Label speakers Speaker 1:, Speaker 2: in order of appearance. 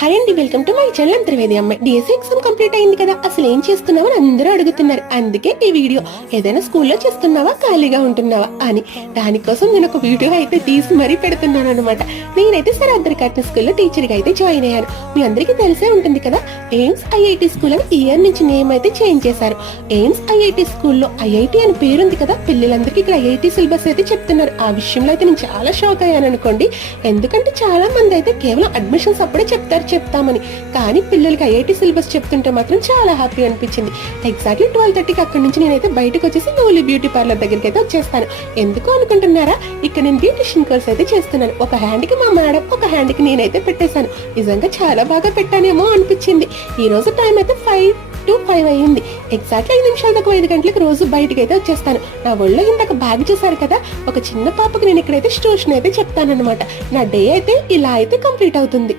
Speaker 1: Hi అండి welcome to my channel Trivedi అమ్మాయి. DSC exam complete అయింది కదా అసలు ఏం చేస్తున్నావని అందరూ అడుగుతున్నారు. అందుకే ఈ వీడియో. ఏదైనా స్కూల్లో చేస్తున్నావా ఖాళీగా ఉంటున్నావా అని. దానికోసం నేను ఒక వీడియో అయితే తీసి మరీ పెడుతున్నాను అనమాట నేనైతే సరే అందరి స్కూల్లో టీచర్గా అయితే జాయిన్ అయ్యాను. మీ అందరికీ తెలిసే ఉంటుంది కదా ఎయిమ్స్ ఐఐటి స్కూల్ అని ఇయర్ నుంచి నేమ్ అయితే చేంజ్ చేశారు. ఎయిమ్స్ ఐఐటి స్కూల్లో ఐఐటి అని పేరుంది కదా పిల్లలందరికీ ఇక్కడ ఐఐటి సిలబస్ అయితే చెప్తున్నారు. ఆ విషయంలో అయితే నేను చాలా షాక్ అయ్యాను అనుకోండి. ఎందుకంటే చాలా మంది అయితే కేవలం అడ్మిషన్స్ అప్పుడే చెప్తారు. చెప్తామని. కానీ పిల్లలకి ఐఐటి సిలబస్ చెప్తుంటే మాత్రం చాలా హ్యాపీ అనిపించింది. ఎగ్జాక్ట్లీ ట్వెల్వ్ థర్టీకి అక్కడ నుంచి నేనైతే బయటకు వచ్చేసి నోలీ బ్యూటీ పార్లర్ దగ్గరికి అయితే వచ్చేస్తాను. ఎందుకు అనుకుంటున్నారా? ఇక్కడ నేను బ్యూటిషియన్ కోర్స్ అయితే చేస్తున్నాను. ఒక హ్యాండ్కి మా మేడం ఒక హ్యాండ్కి నేనైతే పెట్టేశాను. నిజంగా చాలా బాగా పెట్టానేమో అనిపించింది. ఈ రోజు టైం అయితే ఫైవ్ టు ఫైవ్ అయ్యింది. ఎగ్జాక్ట్లీ ఐదు నిమిషాల దాకా ఐదు గంటలకు రోజు బయటకు అయితే వచ్చేస్తాను. నా ఒళ్ళో ఇందాక బ్యాగ్ చూసారు కదా? ఒక చిన్న పాపకి నేను ఇక్కడైతే ట్యూషన్ అయితే చెప్తాను అనమాట నా డే అయితే ఇలా అయితే కంప్లీట్ అవుతుంది.